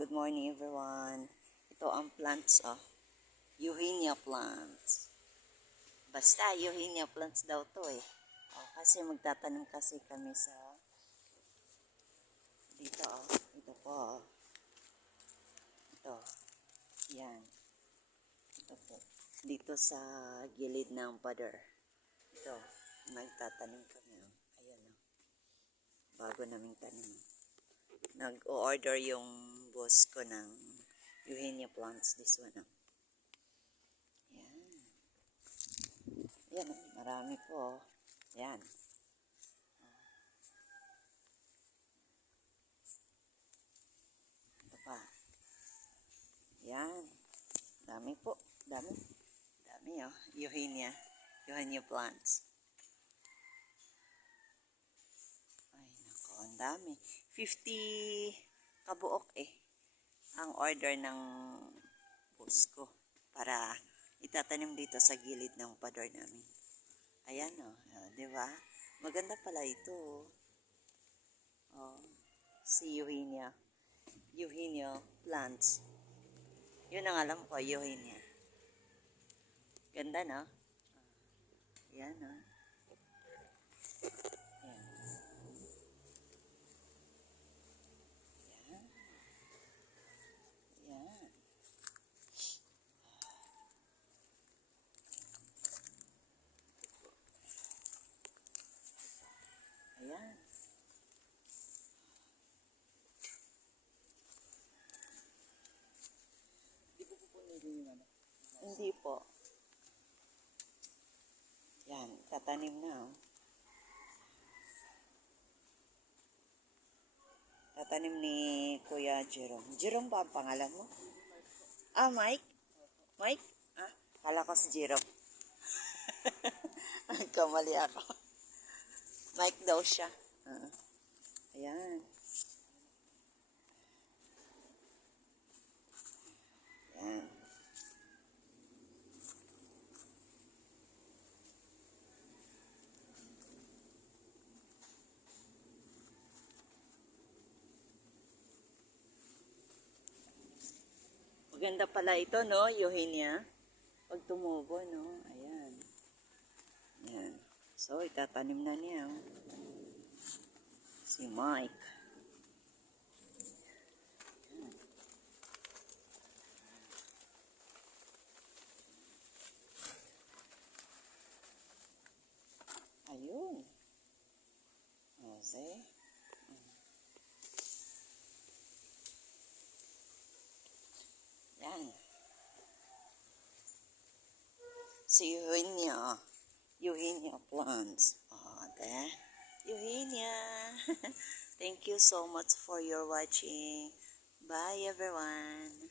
good morning everyone. Ito ang plants oh. Eugenia plants. Basta Eugenia plants daw to eh. Oh, kasi magtatanim kasi kami sa dito oh. Ito po oh. Ito. Yan. Ito po. Dito sa gilid ng pader. Ito. Magtatanim kami oh. Ayan oh. Bago naming tanim. Nag-order yung boss ko ng Eugenia plants. This one oh. Yan. Marami po oh. Yan. Ito pa. Yan. Dami po. Dami. Dami oh. Eugenia. Eugenia plants. Dami. 50 kabuok eh. Ang order ng boss ko. Para itatanim dito sa gilid ng pader namin. Ayan oh. oh di ba? Maganda pala ito. oh. Oh, si Eugenia. Eugenia plants. Yun ang alam ko, Eugenia. Ganda, no? Yan, no? Yan. Yan. Yan. Ayan. Hindi po. Yan, tatanim na. oh. Tatanim ni Kuya Jerome. Jerome ba ang pangalan mo? Ah, Mike? Mike? Ah, kala ko si Jerome. Nagkamali ako. Mike daw siya. Ah, ayan. Ayan. Maganda pala ito, no, Eugenia? Pag tumubo, no? Ayan. Ayan. So, itatanim na niya. oh. Si Mike. Ayan. Ayun. O, see? Yan. Si Eugenia. Eugenia plants. Oh, there. Eugenia. Thank you so much for your watching. Bye, everyone.